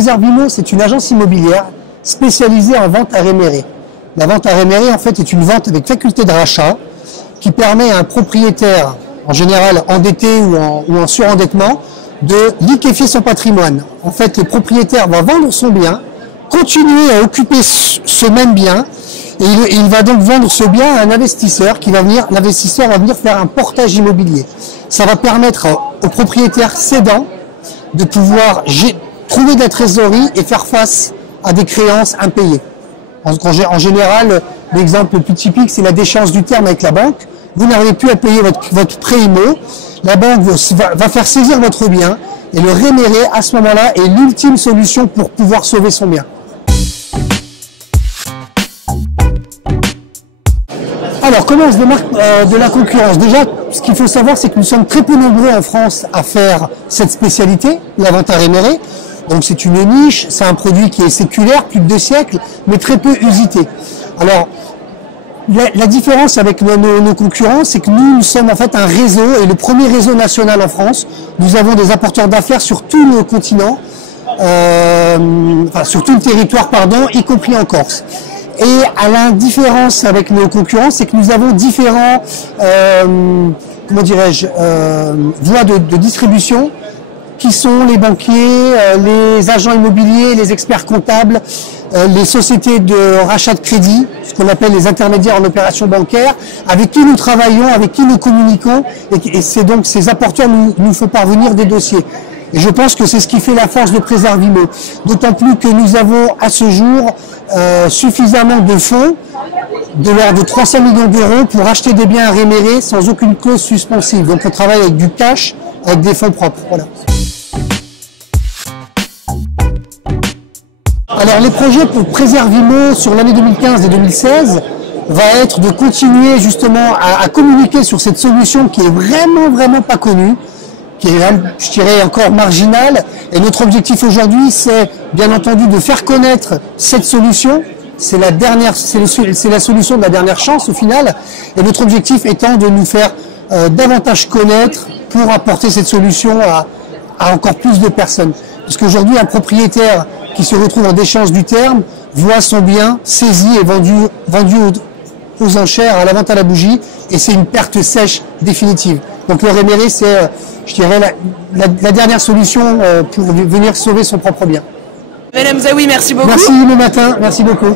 Préservimo, c'est une agence immobilière spécialisée en vente à réméré. La vente à réméré, en fait, est une vente avec faculté de rachat qui permet à un propriétaire, en général endetté ou en surendettement, de liquéfier son patrimoine. En fait, le propriétaire va vendre son bien, continuer à occuper ce même bien, et il va donc vendre ce bien à un investisseur qui va venir, l'investisseur va venir faire un portage immobilier. Ça va permettre au propriétaire cédant de pouvoir trouver de la trésorerie et faire face à des créances impayées. En général, l'exemple le plus typique, c'est la déchéance du terme avec la banque. Vous n'arrivez plus à payer votre prêt IMO, la banque va faire saisir votre bien et le réméré, à ce moment-là, est l'ultime solution pour pouvoir sauver son bien. Alors, comment on se démarque de la concurrence? Déjà, ce qu'il faut savoir, c'est que nous sommes très peu nombreux en France à faire cette spécialité, la vente à réméré. Donc c'est une niche, c'est un produit qui est séculaire, plus de 2 siècles, mais très peu usité. Alors, la différence avec nos concurrents, c'est que nous sommes en fait un réseau, et le premier réseau national en France. Nous avons des apporteurs d'affaires sur tout le continent, sur tout le territoire, pardon, y compris en Corse. Et à la différence avec nos concurrents, c'est que nous avons différents, comment dirais-je, voies de distribution, qui sont les banquiers, les agents immobiliers, les experts comptables, les sociétés de rachat de crédit, ce qu'on appelle les intermédiaires en opération bancaire, avec qui nous travaillons, avec qui nous communiquons, et c'est donc ces apporteurs nous font parvenir des dossiers. Et je pense que c'est ce qui fait la force de Préservimo. D'autant plus que nous avons à ce jour suffisamment de fonds, de l'ordre de 300 millions d'euros, pour acheter des biens à réméré sans aucune clause suspensive. Donc on travaille avec du cash, avec des fonds propres. Voilà. Alors les projets pour Préservimo sur l'année 2015 et 2016 va être de continuer justement à communiquer sur cette solution qui est vraiment pas connue, qui est, je dirais, encore marginale. Et notre objectif aujourd'hui, c'est bien entendu de faire connaître cette solution. C'est la solution de la dernière chance au final. Et notre objectif étant de nous faire davantage connaître pour apporter cette solution à encore plus de personnes. Parce qu'aujourd'hui, un propriétaire qui se retrouve en déchéance du terme voit son bien saisi et vendu aux enchères, à la vente à la bougie, et c'est une perte sèche définitive. Donc le réméré, c'est, je dirais, la dernière solution pour venir sauver son propre bien. Madame Zaoui, merci beaucoup. Merci le matin, merci beaucoup.